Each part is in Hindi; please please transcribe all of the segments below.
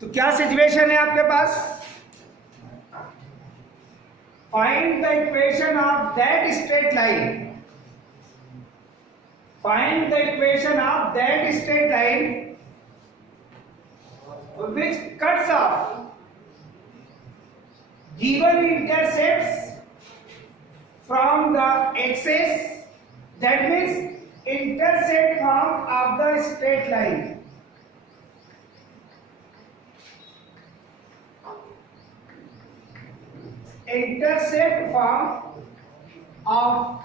तो क्या सिचुएशन है आपके पास? Find the equation of that straight line, find the equation of that straight line which cuts off given intercepts from the axis, that means intercept form of the straight line. Intercept form of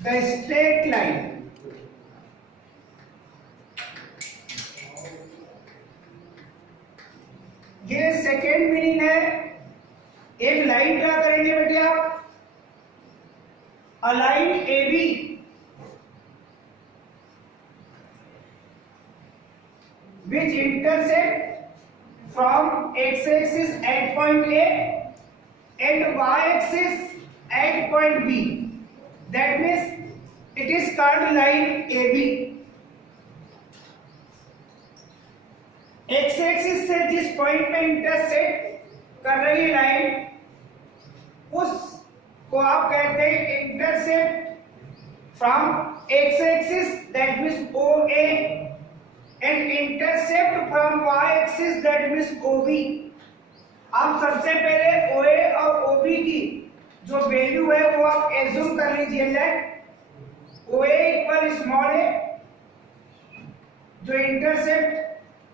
the straight line. ये सेकेंड मीनिंग है। एक लाइन ड्रा करेंगे बेटे आप, a line A B which intersect from X axis at point A and Y axis at point B, that means it is called line A B. X axis से जिस पॉइंट में इंटरसेक्ट कर रही लाइन, उसको आप कहते हैं intercept from X axis, that means O A, and intercept from Y axis, that means O B. आप सबसे पहले ओ ए और ओ बी की जो वैल्यू है वो आप एज्यूम कर लीजिए। लेट ओ ए इक्वल स्मॉल ए, जो इंटरसेप्ट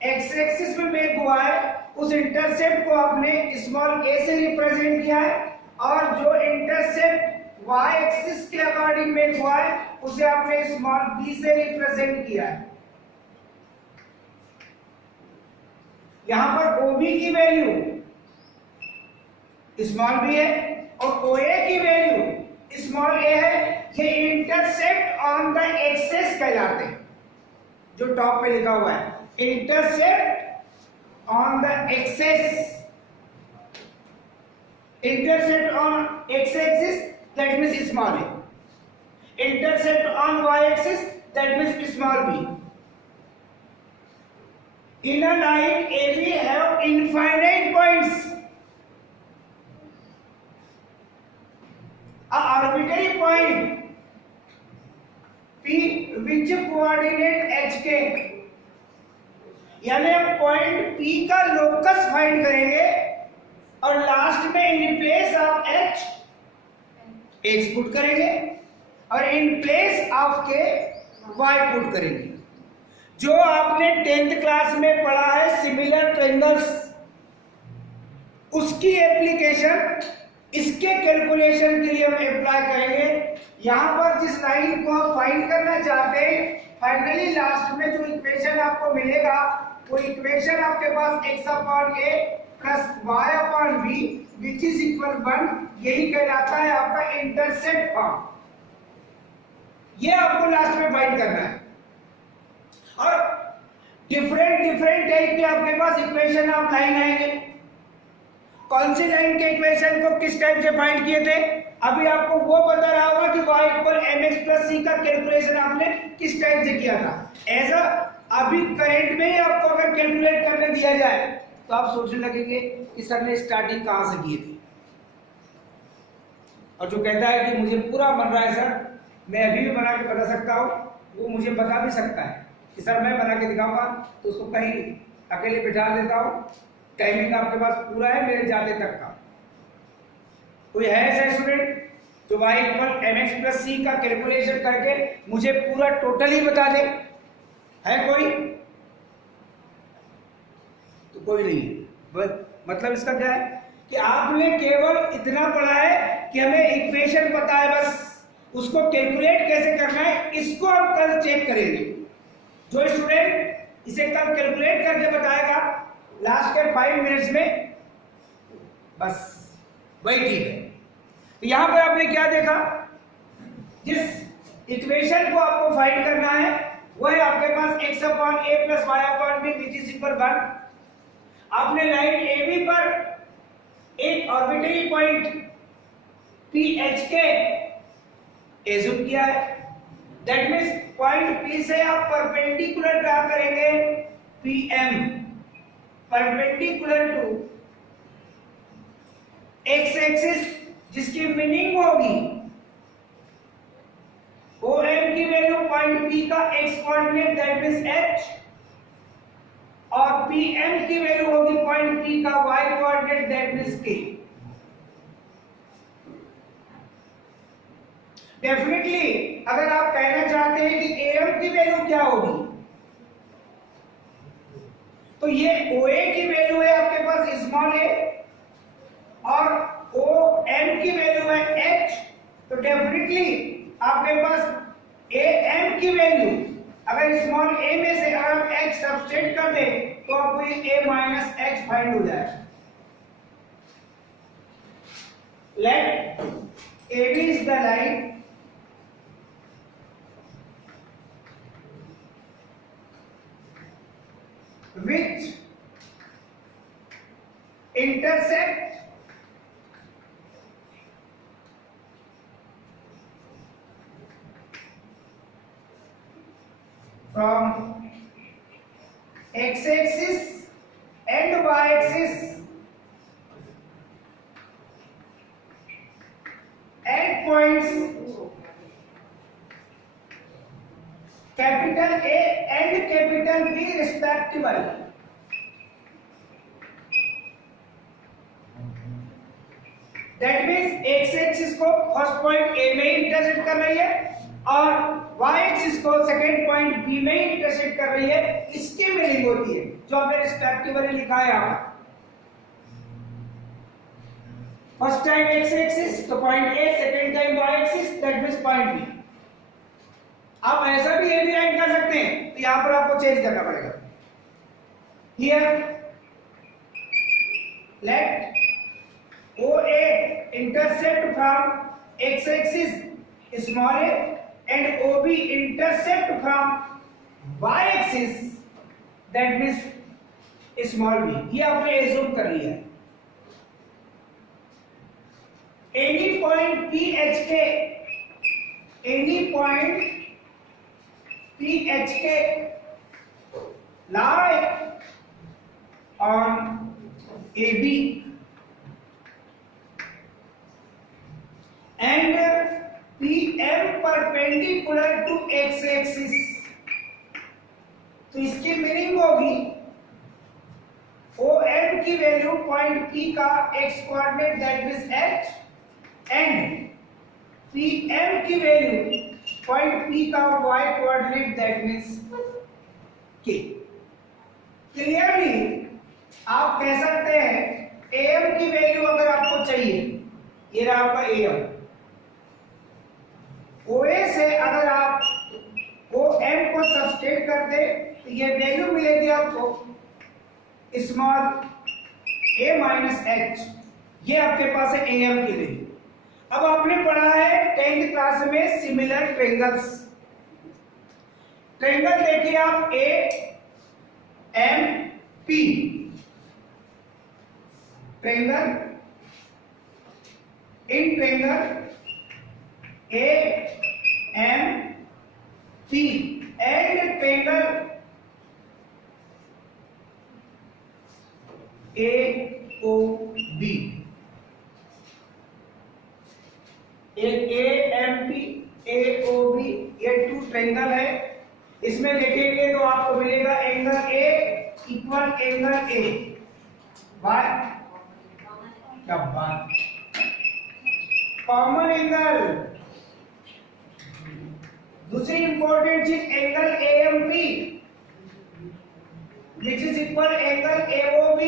एक्स एक्सिस में मेक हुआ है उस इंटरसेप्ट को आपने स्मॉल ए से रिप्रेजेंट किया है, और जो इंटरसेप्ट वाई एक्सिस के अकॉर्डिंग मेक हुआ है उसे आपने स्मॉल बी से रिप्रेजेंट किया है। यहां पर ओबी की वैल्यू स्मॉल बी है और ओए की वैल्यू स्मॉल ए है। ये इंटरसेप्ट ऑन द एक्सिस कहलाते हैं, जो टॉप पे लिखा हुआ है intercept on the axis, intercept on x axis, that means small a, intercept on y axis, that means small b. In a line AB have infinite points, a arbitrary point P which coordinate HK, यानी हम पॉइंट P का लोकस फाइंड करेंगे और लास्ट में in place of X put करेंगे और in place of K Y put करेंगे। जो आपने 10th क्लास में पढ़ा है सिमिलर ट्रायंगल्स, उसकी एप्लीकेशन इसके कैलकुलेशन के लिए हम अप्लाई करेंगे। यहां पर जिस लाइन को आप फाइंड करना चाहते हैं, फाइनली लास्ट में जो इक्वेशन आपको मिलेगा वो इक्वेशन आपके पास x upon a plus y upon b which is equal 1, यही कहलाता है आपका इंटरसेप्ट फॉर्म। ये आपको लास्ट में फाइंड करना है। और डिफरेंट टाइप के आपके पास इक्वेशन ऑफ लाइन आएंगे। कौन सी लाइन के इक्वेशन को किस टाइप से फाइंड किए थे, अभी आपको वो पता रहा होगा कि y equal mx plus c का कैलकुलेशन आपने किस टाइप से किया था। ऐसा अभी करंट में ही आपको अगर कैलकुलेट करने दिया जाए तो आप सोचने लगेंगे कि सर ने स्टार्टिंग कहां से की थी। और जो कहता है कि मुझे पूरा बन रहा है सर, मैं अभी भी बना के बता सकता हूं, वो मुझे बता भी सकता है कि सर मैं बना के दिखाऊंगा, तो उसको कहीं अकेले बिठा देता हूं। टाइमिंग आपके पास पूरा है मेरे जाते तक का। कोई है ऐसा स्टूडेंट जो y equal mx plus c का कैलकुलेशन करके मुझे पूरा टोटल ही बता दे? है कोई? तो कोई नहीं। मतलब इसका क्या है कि आपने केवल इतना पढ़ा है कि हमें इक्वेशन पता है, बस उसको कैलकुलेट कैसे करना है इसको हम कल चेक करेंगे। जो स्टूडेंट इसे कल कैलकुलेट करके बताएगा लास्ट के 5 मिनट्स में, बस वही ठीक है। तो यहां पर आपने क्या देखा, जिस इक्वेशन को आपको फाइंड करना है वो है आपके पास x upon a plus y upon b which is equal 1। आपने लाइन AB पर एक आर्बिट्रेरी पॉइंट PHK एज्यूम किया है, दैट मीन्स पॉइंट P से आप परपेंडिकुलर ड्रा करेंगे PM, perpendicular to X axis, जिसकी मीनिंग होगी OM की वैल्यू पॉइंट P का x coordinate that means h, और PM की वैल्यू होगी पॉइंट P का y coordinate that means k। Definitely अगर आप कहना चाहते हैं कि AM की वैल्यू क्या होगी, तो ये OA की वैल्यू है आपके पास स्मॉल a और OM की वैल्यू है h, तो डेफिनेटली आपके पास AM की वैल्यू अगर स्मॉल a में से अगर आप h सब्सट्रैक्ट कर दें तो आपको ये a माइनस h फाइंड हो जाएगा। Let AB is the line which intersect from x-axis and y-axis at points capital A and capital B respectively। That means x axis को फर्स्ट पॉइंट A में इंटरसेक्ट कर रही है और y एक्सिस को सेकंड पॉइंट B में इंटरसेक्ट कर रही है, इसकी मीनिंग होती है जो हमने रिस्पेक्टिवली लिखा है यहां। फर्स्ट टाइम x एक्सिस तो point A, second time y axis that means point B। आप ऐसा भी ये भी राइट कर सकते हैं, तो यहां पर आपको चेंज करना पड़ेगा। Here let OA intersect from x axis small a and OB intersect from y axis that means small b। ये आपने एज्यूम कर लिया है। Any point PHK, any point PHK lie on AB and PM perpendicular to x axis, तो इसकी मीनिंग होगी OM की वैल्यू पॉइंट P का x coordinate that means h and PM की वैल्यू पॉइंट P का y coordinate that means k। Clearly आप कह सकते हैं AM की वैल्यू अगर आपको चाहिए, ये रहा आपका AM, OA से अगर आप OM को सब्सट्रैक्ट कर दे तो ये वैल्यू मिलेगी आपको स्मॉल a माइनस h, ये आपके पास है AM की वैल्यू। अब आपने पढ़ा है 10th क्लास में सिमिलर ट्रायंगल्स। ट्रायंगल देखिए आप AMP, ट्रायंगल इन triangle AMP and triangle AOB। एक AMP AOB ये टू ट्रायंगल है, इसमें देखेंगे तो आपको मिलेगा angle A equal angle A बाय क्या बात, कॉमन एंगल। दूसरी इंपॉर्टेंट चीज angle AMP which is equal angle AOB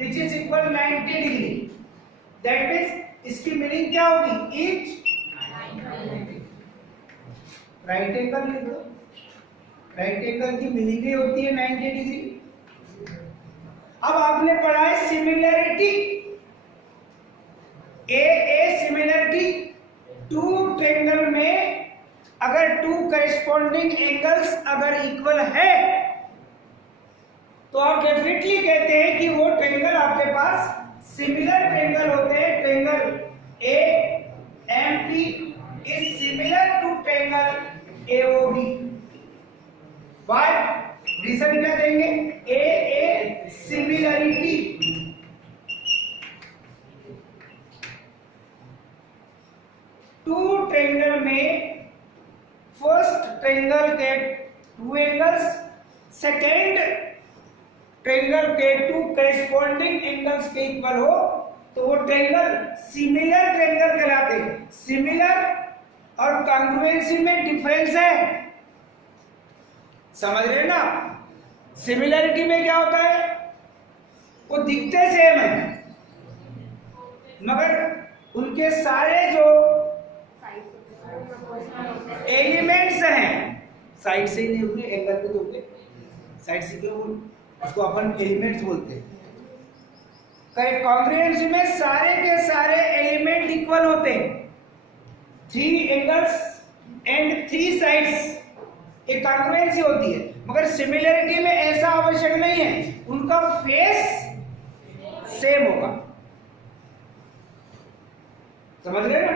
which is equal 90 degree. That means इसकी मीनिंग क्या होगी, ईच राइट एंगल लिख दो। राइट एंगल की मीनिंग ही होती है 90 डिग्री। अब आपने पढ़ा है similarity, A similarity two triangle में अगर टू करेस्पॉन्डिंग एंगल्स अगर इक्वल है तो आप डेफिनेटली कहते हैं कि वो ट्रायंगल आपके पास सिमिलर ट्रायंगल होते हैं। Triangle AMP is similar to triangle AOB। Why? Reason क्या देंगे? ए सिमिलरिटी, टू ट्रायंगल में फर्स्ट ट्रायंगल के टू एंगल्स, सेकेंड ट्रायंगल के टू करेस्पॉन्डिंग एंगल्स के इक्वल हो तो वो ट्रायंगल सिमिलर ट्रायंगल कहलाते हैं। सिमिलर और कॉन्ग्रुएंसी में डिफरेंस है, समझ रहे ना? सिमिलरिटी में क्या होता है, वो दिखते सेम है मगर उनके सारे जो एलिमेंट्स हैं साइड से ही नहीं होंगे, एंगल पे तो होंगे, साइड से क्यों बोल, उसको अपन एलिमेंट्स बोलते हैं। कॉन्ग्रुएंसी में सारे के सारे एलिमेंट इक्वल होते हैं, 3 एंगल्स एंड 3 साइड्स, एक कॉन्ग्रुएंसी होती है। मगर सिमिलरिटी में ऐसा आवश्यक नहीं है, उनका फेस सेम होगा, समझ रहे ना?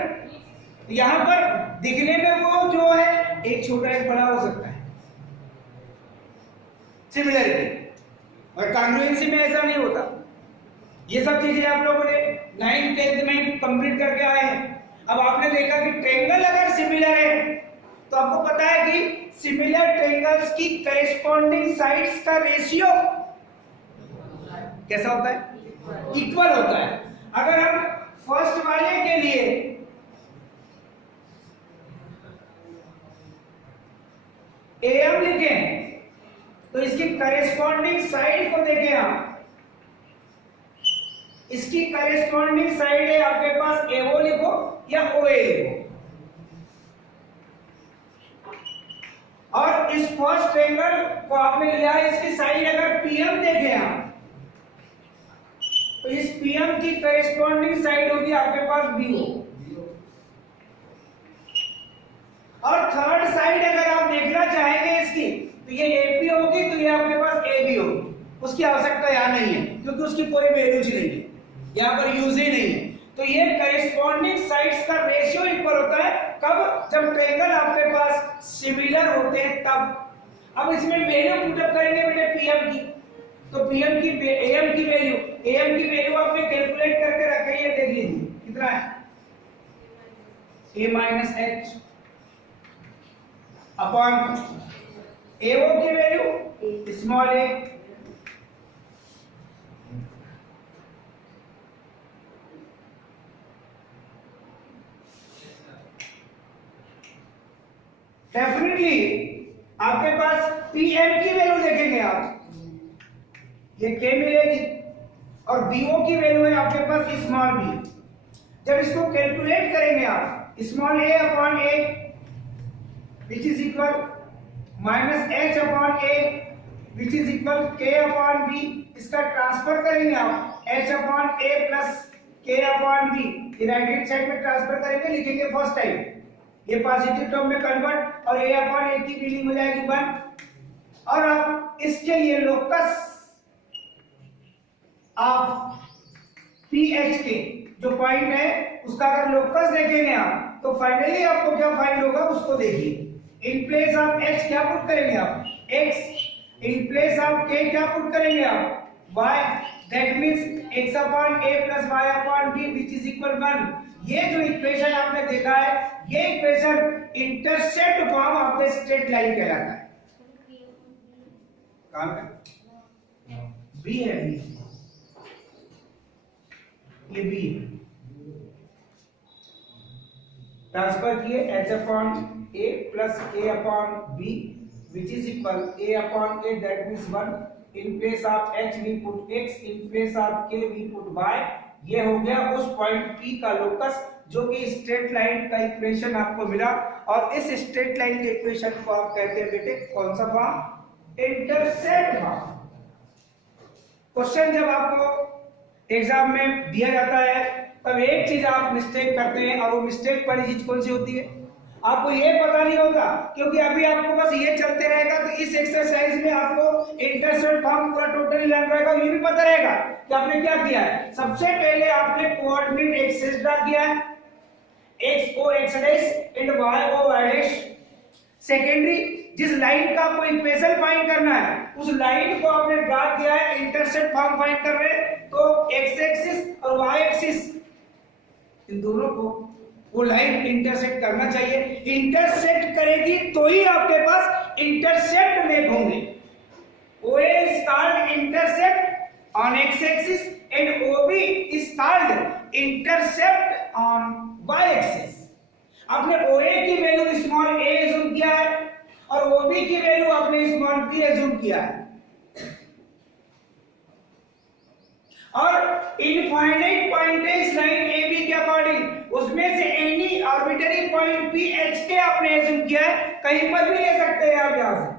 यहां पर दिखने में वो जो है एक छोटा एक बड़ा हो सकता है सिमिलरिटी, और कॉन्ग्रुएंसी में ऐसा नहीं होता। ये सब चीजें आप लोगों ने 9th 10th में कंप्लीट करके आए हैं। अब आपने देखा कि ट्रायंगल अगर सिमिलर है तो आपको पता है कि सिमिलर ट्रायंगल्स की करेस्पॉन्डिंग साइड्स का रेशियो कैसा होता है? इक्वल होता है। अगर हम फर्स्ट वाले के लिए AM लिखें तो इसकी करेस्पॉन्डिंग साइड को देखें आप, इसकी करेस्पॉन्डिंग साइड है आपके पास AO लिखो या OA लिखो, और इस फर्स्ट ट्रायंगल को आपने लिया है, इसकी साइड अगर PM देखें आप तो इस PM की करेस्पॉन्डिंग साइड होगी आपके पास BO, और थर्ड साइड अगर आप देखना चाहेंगे इसकी तो ये AP होगी, तो ये आपके पास AB होगी। उसकी आवश्यकता यहां नहीं है क्योंकि उसकी कोई वैल्यू नहीं है, यहां पर यूज ही नहीं है। तो ये करेस्पॉन्डिंग साइड्स का रेशियो इक्वल होता है कब? जब ट्रायंगल आपके पास सिमिलर होते हैं तब। अब इसमें वैल्यू पुटअप करेंगे बेटे PM की, तो PM की AM की वैल्यू आपने कैलकुलेट करके रखी है, देख लीजिए कितना है, A minus H upon AO की वैल्यू स्मॉल a, डेफिनेटली आपके पास PM की वैल्यू देखेंगे आप, ये K मिलेगी, और BO की वैल्यू है आपके पास स्मॉल b। जब इसको कैलकुलेट करेंगे आप, small a upon a which is equal minus h upon a which is equal k upon b, इसका ट्रांसफर करेंगे आप h upon a plus k upon b, ये राइट हैंड साइड में ट्रांसफर करेंगे, लिखेंगे फर्स्ट टाइम, ये पॉजिटिव टर्म में कन्वर्ट, और a अपॉन a की वैल्यू हो जाएगी 1। और अब इसके लिए लोकस ऑफ PH के जो पॉइंट है उसका अगर लोकस देखेंगे आप तो फाइनली आपको क्या फाइंड होगा उसको देखिए। इन प्लेस ऑफ h क्या पुट करेंगे आप? x, in place of k क्या पुट करेंगे आप? y, that means x upon a plus y upon b which is equal 1। ये जो इक्वेशन आपने देखा है, ये equation intercept form of the straight line कहलाता है। काम है b है, b ये b ट्रांसफर किए h upon a plus k upon b which is equal a upon a, that means 1। in place of h we put x, in place of k we put y। ये हो गया उस पॉइंट P का लोकस जो कि स्ट्रेट लाइन का इक्वेशन आपको मिला, और इस स्ट्रेट लाइन के इक्वेशन को आप कहते हैं बेटे कौन सा फॉर्म? Intercept form. क्वेश्चन जब आपको एग्जाम में दिया जाता है तब एक चीज आप मिस्टेक करते हैं, और वो मिस्टेक वाली चीज कौन सी होती है? आपको ये पता नहीं होता, क्योंकि अभी आपको बस ये चलते रहेगा तो इस एक्सरसाइज में आपको इंटरसेप्ट फॉर्म पूरा टोटली लर्न रहेगा। ये भी पता रहेगा कि आपने क्या किया है। सबसे पहले आपने कोऑर्डिनेट एक्सिस ड्रा किया है, x o x dash and y o y dash. Secondary जिस लाइन का आपको इक्वेशन फाइंड करना है उस लाइन को आपने ड्रा किया है, इंटरसेप्ट फॉर्म फाइंड कर रहे हैं, तो एक्स एक्सिस और वाई एक्सिस इन दोनों को वो लाइन इंटरसेक्ट करना चाहिए। इंटरसेक्ट करेगी तो ही आपके पास इंटरसेप्ट मेक होंगे। OA is called intercept on x axis and OB is called intercept on y axis। आपने OA की वैल्यू स्मॉल a एज्यूम किया है और OB की वैल्यू आपने स्मॉल b एज्यूम किया है, और इनफाइनाइट पॉइंट है इस लाइन AB के अकॉर्डिंग, उसमें से एनी आर्बिट्ररी पॉइंट PH के आपने एज्यूम किया है। कहीं पर भी ले सकते हैं आप, यहां से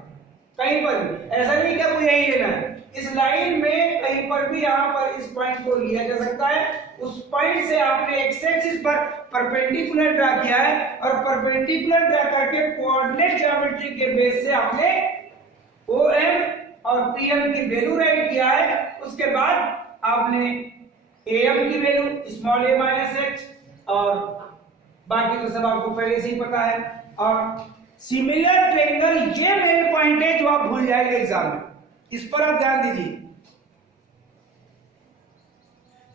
कहीं पर भी, ऐसा नहीं कि आपको यही लेना है। इस लाइन में कहीं पर भी यहाँ पर इस पॉइंट को लिया जा सकता है। उस पॉइंट से आपने एक्स एक्सिस पर परपेंडिकुलर ड्रा किया है और परपेंडिकुलर ड्रा करके कोऑर्डिनेट ज्योमेट्री के बेस से आपने OM और PM की वैल्यू राइट किया है। उसके बाद आपने AM की value small a minus h, और बाकी तो सब आपको पहले से ही पता है। और सिमिलर ट्रायंगल ये मेन पॉइंट है जो आप भूल जाएंगे एग्जाम में, इस पर आप ध्यान दीजिए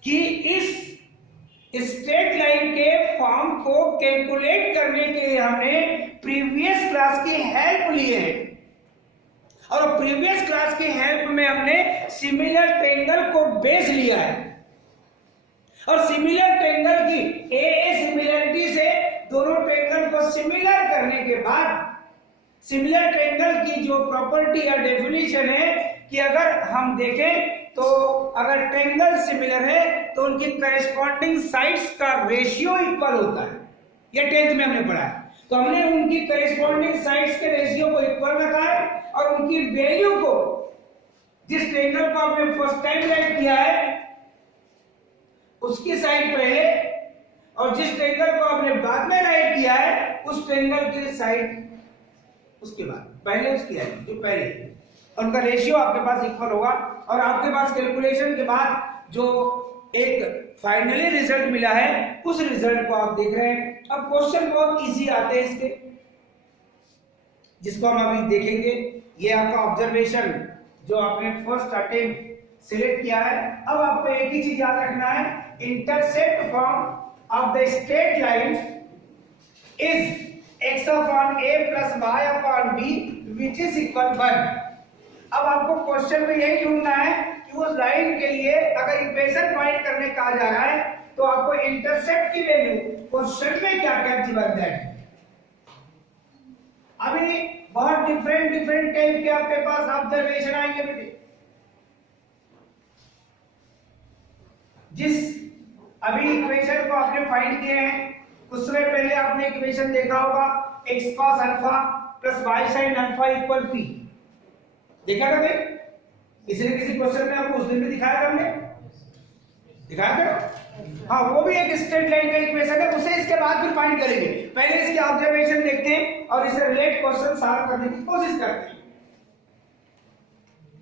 कि इस स्ट्रेट लाइन के फॉर्म को कैलकुलेट करने के लिए हमने प्रीवियस क्लास की हेल्प ली है, और प्रीवियस क्लास की हेल्प में हमने सिमिलर ट्रायंगल को बेस लिया है, और सिमिलर ट्रायंगल की ए सिमिलरिटी से दोनों ट्रायंगल को सिमिलर करने के बाद सिमिलर ट्रायंगल की जो प्रॉपर्टी या डेफिनेशन है कि अगर हम देखें तो अगर ट्रायंगल सिमिलर है तो उनकी करेस्पॉन्डिंग साइड्स का रेशियो इक्वल होता है। ये 10th में हमने पढ़ा है। तो हमने उनकी करेस्पॉन्डिंग साइड्स के रेशियो को इक्वल रखा है और उनकी वैल्यू को, जिस ट्रायंगल को आपने फर्स्ट टाइम राइट किया है उसकी साइड पहले, और जिस ट्रायंगल को आपने बाद में राइट किया है उस ट्रायंगल की साइड उसके बाद, पहले उसकी आएगी जो पहले, उनका रेशियो आपके पास इक्वल होगा। और आपके पास कैलकुलेशन के बाद जो एक फाइनली रिजल्ट मिला है उस रिजल्ट को आप देख रहे हैं। अब क्वेश्चन बहुत इजी आते हैं इसके, जिसको हम अभी देखेंगे। ये आपका ऑब्जर्वेशन जो आपने फर्स्ट अटेम्प्ट सिलेक्ट किया है। अब आपको एक ही चीज याद रखना है, intercept from of the straight line is x upon a plus y upon b which is equal 1। अब आपको क्वेश्चन में यही ढूंढना है कि उस लाइन के लिए अगर इक्वेशन फाइंड करने कहा जा रहा है तो आपको इंटरसेप्ट की वैल्यू क्वेश्चन में क्या गिवन है। अभी बहुत डिफरेंट टाइप के आपके पास ऑब्जर्वेशन आएंगे बेटे। जिस अभी इक्वेशन को आपने फाइंड किए हैं, कुछ समय पहले आपने इक्वेशन देखा होगा x cos alpha plus y sin alpha equal p, देखा था भाई? इसलिए किसी क्वेश्चन में आपको उस दिन भी दिखाया था, हमने दिखाया था। हाँ, वो भी एक स्ट्रेट लाइन का इक्वेशन है, उसे इसके बाद फिर फाइंड करेंगे। पहले इसकी ऑब्जर्वेशन देखते हैं और इसे रिलेट क्वेश्चन सॉल्व करने की कोशिश करते हैं,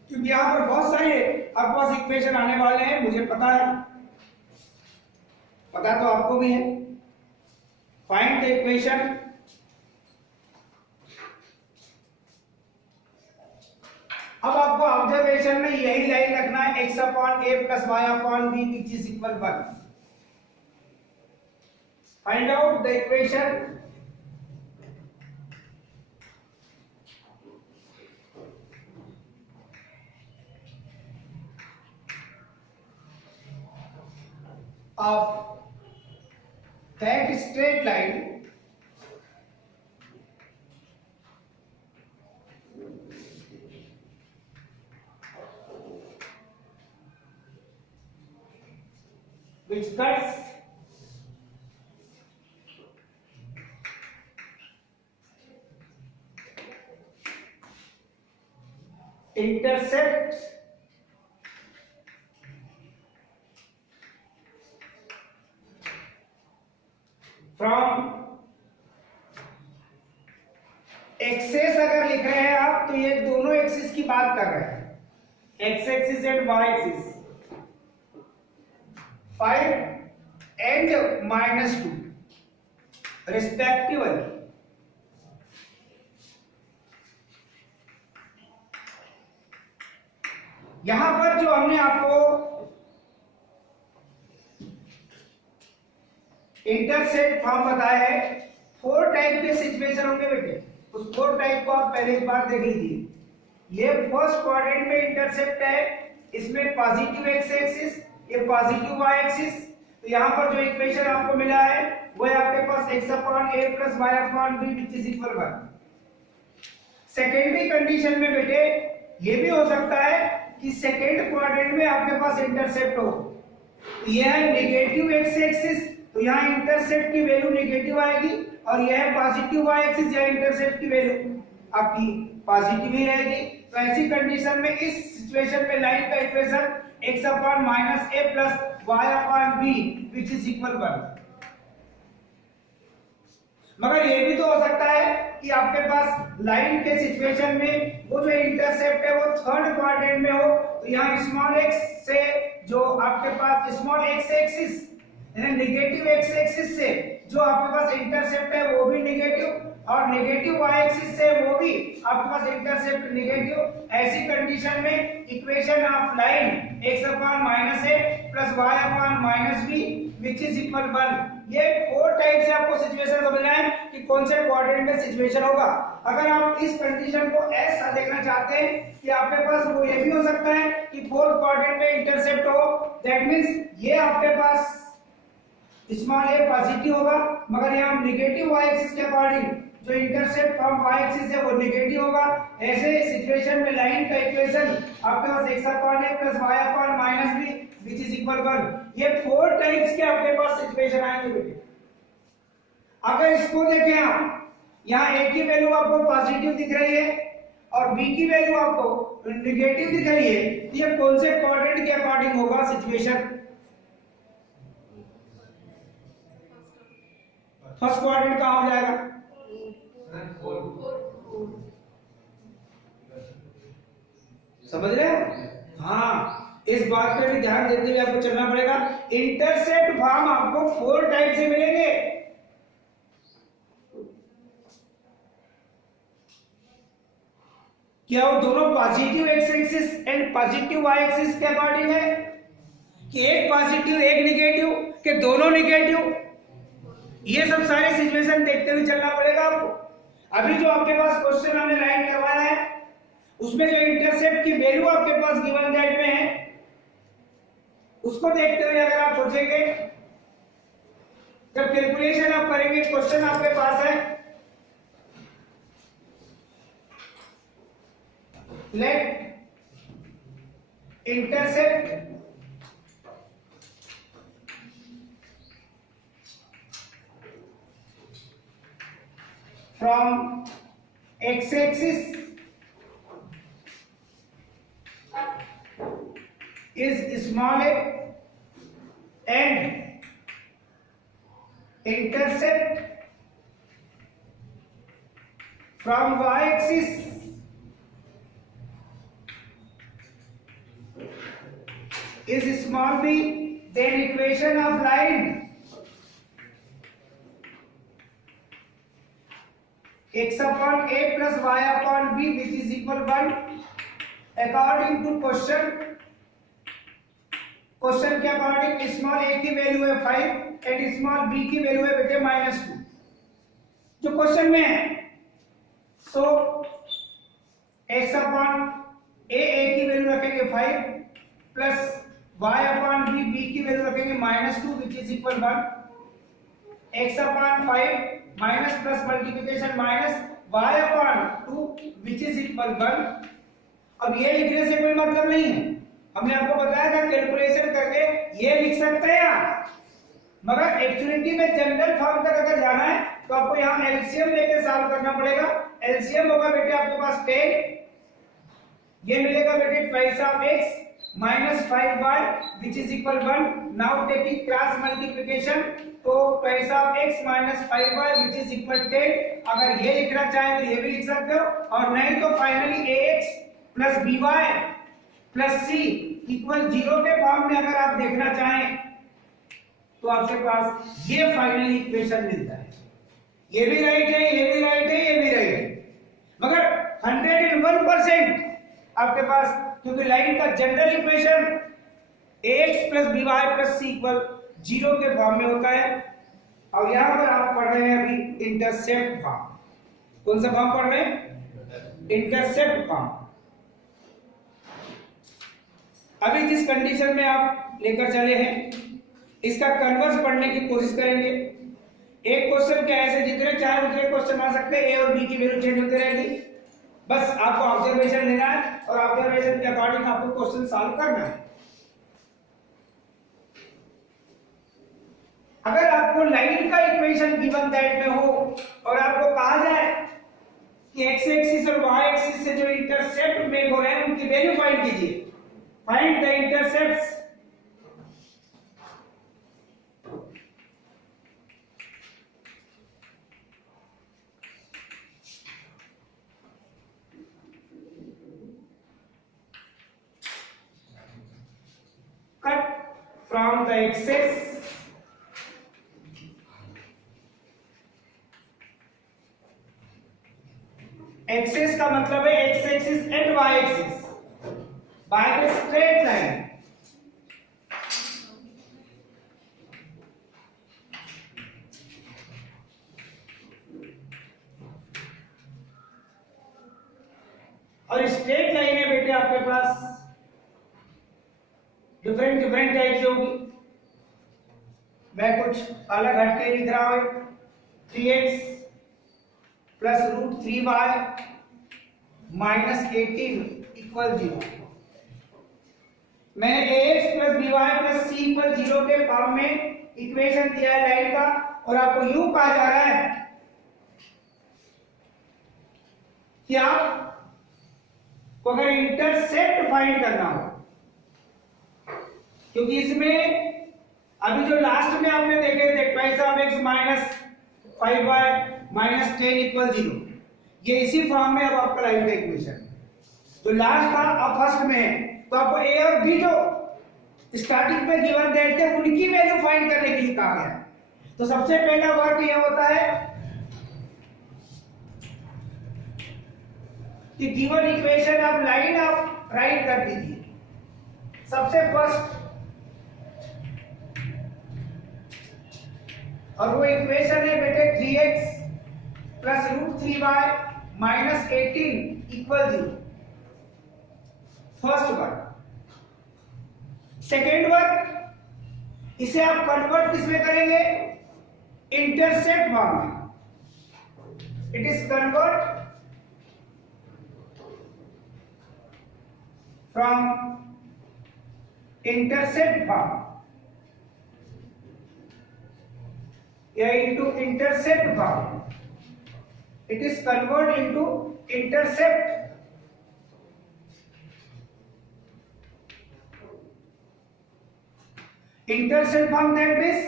क्योंकि यहाँ पर बहुत सारे आपके पास इक्वेशन आने वाले हैं, मुझे पता है, पता तो आपको भी है। Find the equation. अब आपको ऑब्जर्वेशन में यही लाइन रखना है, x upon a plus y upon b which is equal 1। Find out the equation. of that straight line which cuts intersects from axes अगर लिख रहे हैं आप तो ये दोनों एक्सिस की बात कर रहे हैं, x axis and Y axis, 5 and -2 respectively. यहां पर जो हमने आपको इंटरसेप्ट फॉर्म बताया है, 4 टाइप के सिचुएशन होंगे बेटे, उस 4 टाइप को आप पहले एक बार देख लीजिए। ये फर्स्ट क्वाड्रेंट में इंटरसेप्ट है, इसमें पॉजिटिव एक्स एक्सिस, ये पॉजिटिव वाई एक्सिस। तो यहां पर जो इक्वेशन आपको मिला है वो है आपके पास x/a + y/b which is equal 1। Secondary condition में बेटे ये भी हो सकता है कि सेकेंड क्वाड्रेंट में आपके पास इंटरसेप्ट हो, ये है नेगेटिव एक्स एक्सिस, तो यहाँ इंटरसेप्ट की वैल्यू नेगेटिव आएगी, और यह है पॉजिटिव वाई एक्सिस, यह इंटरसेप्ट की वैल्यू आपकी पॉजिटिव ही रहेगी। तो ऐसी कंडीशन में इस सिचुएशन में लाइन का equation x/-a + y/b which is equal 1। मगर ये भी तो हो सकता है कि आपके पास लाइन के सिचुएशन में वो जो इंटरसेप्ट है वो थर्ड क्वाड्रेंट में हो, तो यहाँ स्मॉल x से जो आपके पास स्मॉल x एक्सिस यानी नेगेटिव x एक्सिस से जो आपके पास इंटरसेप्ट है वो भी नेगेटिव, और नेगेटिव y एक्सिस से वो भी आपके पास इंटरसेप्ट नेगेटिव। ऐसी कंडीशन में equation of line x/-a + y/-b which is equal 1। ये 4 टाइप से आपको सिचुएशन समझना है कि कौन से क्वाड्रेंट में सिचुएशन होगा। अगर आप इस कंडीशन को ऐसा देखना चाहते हैं कि आपके पास वो ये भी हो सकता है कि 4th क्वाड्रेंट में इंटरसेप्ट हो, दैट मींस ये आपके पास स्मॉल a पॉजिटिव होगा, मगर यहाँ नेगेटिव y एक्सिस के अकॉर्डिंग जो इंटरसेप्ट फ्रॉम y एक्सिस है वो नेगेटिव होगा। ऐसे सिचुएशन में लाइन का इक्वेशन आपके पास x/a + y/-b which is equal 1। ये 4 टाइप्स के आपके पास सिचुएशन आएंगे बेटे। अगर इसको देखें आप, यहाँ a की वैल्यू आपको पॉजिटिव दिख रही है और b की वैल्यू आपको नेगेटिव दिख रही है, तो ये कौन से क्वाड्रेंट के अकॉर्डिंग होगा सिचुएशन? फर्स्ट क्वाड्रेंट कहां हो जाएगा? समझ रहे हैं? हाँ, इस बात पे भी ध्यान देते हुए आपको चलना पड़ेगा। इंटरसेप्ट फॉर्म आपको 4 टाइप से मिलेंगे। क्या वो दोनों positive x axis and positive y axis के अकॉर्डिंग है, कि एक पॉजिटिव एक नेगेटिव, कि दोनों नेगेटिव? ये सब सारे सिचुएशन देखते हुए चलना पड़ेगा आपको। अभी जो आपके पास क्वेश्चन हमने राइट करवाया है उसमें जो इंटरसेप्ट की वैल्यू आपके पास गिवन दैट में है, उसको देखते हुए अगर आप सोचेंगे, जब कैलकुलेशन आप करेंगे, क्वेश्चन आपके पास है, let intercept from x axis is small a and intercept from y axis is small b, then equation of line x/a + y/b which is equal 1 according to question के अकॉर्डिंग स्मॉल a की वैल्यू है 5 एंड स्मॉल b की वैल्यू है बेटे -2 जो क्वेश्चन में है। सो x/a की वैल्यू रखेंगे 5 प्लस y/b b की वैल्यू रखेंगे -2 which is equal 1। x/5 minus plus multiplication minus y/2 which is equal 1। अब ये लिखने से कोई मतलब नहीं है, हमने आपको बताया था कैलकुलेशन करके ये लिख सकते हैं आप, मगर एक्चुअलिटी में जनरल फॉर्म तक अगर जाना है तो आपको यहाँ एलसीएम लेके सॉल्व करना पड़ेगा। एलसीएम होगा बेटे आपके पास 10, ये मिलेगा बेटे twice of x minus 5y which is equal 1। now taking cross multiplication तो twice of x minus 5y which is equal 10। अगर ये लिखना चाहे तो ये भी लिख सकते हो, और नहीं तो finally ax plus by plus c equal 0 के फॉर्म में अगर आप देखना चाहें तो आपके पास ये फाइनली इक्वेशन मिलता है। ये भी राइट है, ये भी राइट है, ये भी राइट है, मगर 101% आपके पास क्योंकि लाइन का general equation ax plus by plus c equal 0 के फॉर्म में होता है। और यहां पर आप पढ़ रहे हैं अभी इंटरसेप्ट फॉर्म। कौन सा फॉर्म पढ़ रहे हैं? Intercept form. अभी जिस कंडीशन में आप लेकर चले हैं इसका कन्वर्स पढ़ने की कोशिश करेंगे। एक क्वेश्चन क्या ऐसे जितने चाहे उतने क्वेश्चन आ सकते हैं, ए और बी की वैल्यू चेंज होती रहेगी। बस आपको ऑब्जर्वेशन लेना है और ऑब्जर्वेशन के अकॉर्डिंग आपको क्वेश्चन सॉल्व करना है। अगर आपको लाइन का इक्वेशन गिवन दैट में हो और आपको कहा जाए कि एक्स एक्सिस और वाई एक्सिस से जो इंटरसेप्ट मेक हो रहे हैं उनकी वैल्यू फाइंड कीजिए, find the intercepts. Cut from the axis axis का मतलब है x axis and Y axis by the straight line. और स्ट्रेट लाइन है बेटे आपके पास डिफरेंट टाइप से होगी। मैं कुछ अलग हटके लिख रहा हूं। 3x plus root 3y minus 18 equal 0। मैंने ax plus by plus c equal 0 के फॉर्म में इक्वेशन दिया है लाइन का, और आपको यूं कहा जा रहा है कि आपको अगर इंटरसेप्ट फाइंड करना हो, क्योंकि इसमें अभी जो लास्ट में आपने देखे थे twice of x minus 5y minus 10 equal 0, ये इसी फॉर्म में अब आपका लाइन का इक्वेशन जो लास्ट था अब फर्स्ट में है। तो आपको a और b जो स्टार्टिंग में गिवन दैट थे उनकी वैल्यू फाइंड करने के लिए कहा गया है। तो सबसे पहला वर्क ये होता है कि गिवन इक्वेशन आप लाइन आप राइट कर दीजिए। सबसे फर्स्ट और वो इक्वेशन है बेटे 3x plus root 3y minus 18 equal 0, first work. Second work, इसे आप कन्वर्ट किसमें करेंगे? इंटरसेप्ट फॉर्म में। It is convert from intercept form या into intercept form. It is convert into intercept. Intercept form that means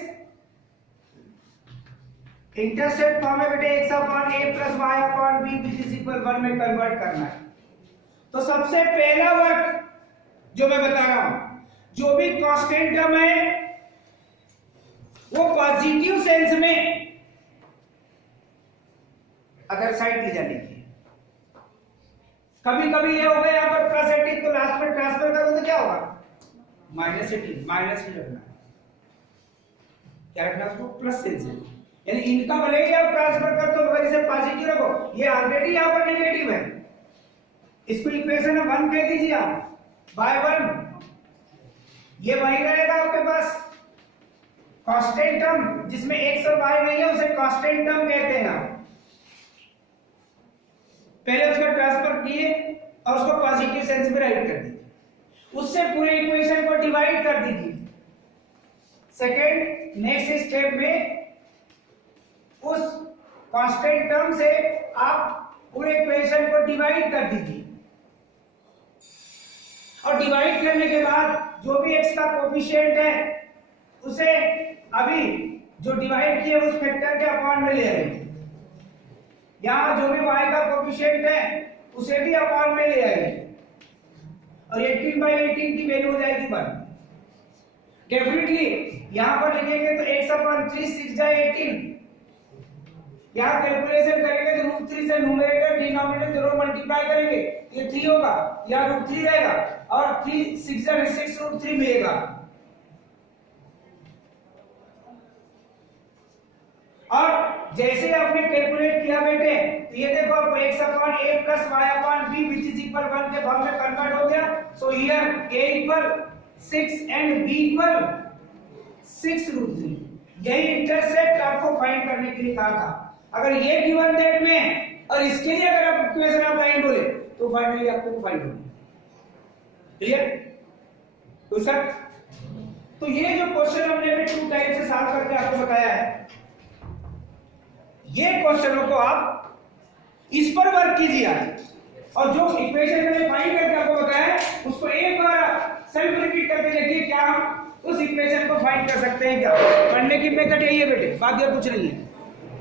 intercept form में बेटे x upon a plus y upon b which is equal 1 में कन्वर्ट करना है। तो सबसे पहला वर्क जो मैं बता रहा हूं, जो भी कांस्टेंट टर्म है वो पॉजिटिव सेंस में अदर साइड ले जाने की। कभी कभी ये होगा यहाँ पर प्लस 18 तो लास्ट में ट्रांसफर करोगे तो क्या होगा? माइनस 18, माइनस ही रखना है। क्या रखना है उसको? प्लस सेंस में। यानी इनका भले ही आप ट्रांसफर कर दो मगर इसे पॉजिटिव रखो, ये ऑलरेडी यहाँ पर नेगेटिव है, इसको इक्वेशन में 1 कह दीजिए आप, बाय 1 ये वही रहेगा आपके पास। कांस्टेंट टर्म जिसमें x और y नहीं है उसे कांस्टेंट टर्म कहते हैं आप। पहले उसका ट्रांसफर किए और उसको पॉजिटिव सेंस में राइट कर दीजिए, उससे पूरे इक्वेशन को डिवाइड कर दीजिए। सेकेंड नेक्स्ट स्टेप में उस कांस्टेंट टर्म से आप पूरे इक्वेशन को डिवाइड कर दीजिए, और डिवाइड करने के बाद जो भी x का कोफिशिएंट है उसे अभी जो डिवाइड किए उस फैक्टर के अपॉन में ले आइए। यहां जो भी y का कोफिशिएंट है उसे भी अपॉन में ले आइए, और 18/18 की वैल्यू हो जाएगी 1। डेफिनेटली यहां पर लिखेंगे तो x/3 6 जाए 18। यहां कैलकुलेशन करेंगे तो रूट 3 से न्यूमरेटर डिनोमिनेटर जरूर मल्टीप्लाई करेंगे ये 3 होगा, या √3 रहेगा और 3 6 √3 मिलेगा। और जैसे आपने कैलकुलेट किया बेटे, तो ये देखो आपको x/a + y/b which is equal 1 के फॉर्म में कन्वर्ट हो गया। So here a equal 6 and b equal 6 √3। यही इंटरसेप्ट आपको फाइंड करने के लिए कहा था। अगर ये गिवन दैट में और इसके लिए अगर आप इक्वेशन ऑफ लाइन बोले तो फाइनली आपको फाइंड होगी। क्लियर? तो सर, तो ये जो क्वेश्चन हमने भी 2 टाइप से सॉल्व करके आपको बताया है, ये क्वेश्चनों को आप इस पर वर्क कीजिए और जो इक्वेशन मैंने फाइंड करके आपको बताया है उसको एक बार सेल्फ रिपीट करके देखिए, क्या हम उस इक्वेशन को फाइंड कर सकते हैं क्या। पढ़ने की मेथड यही है बेटे, बाकी और कुछ नहीं है।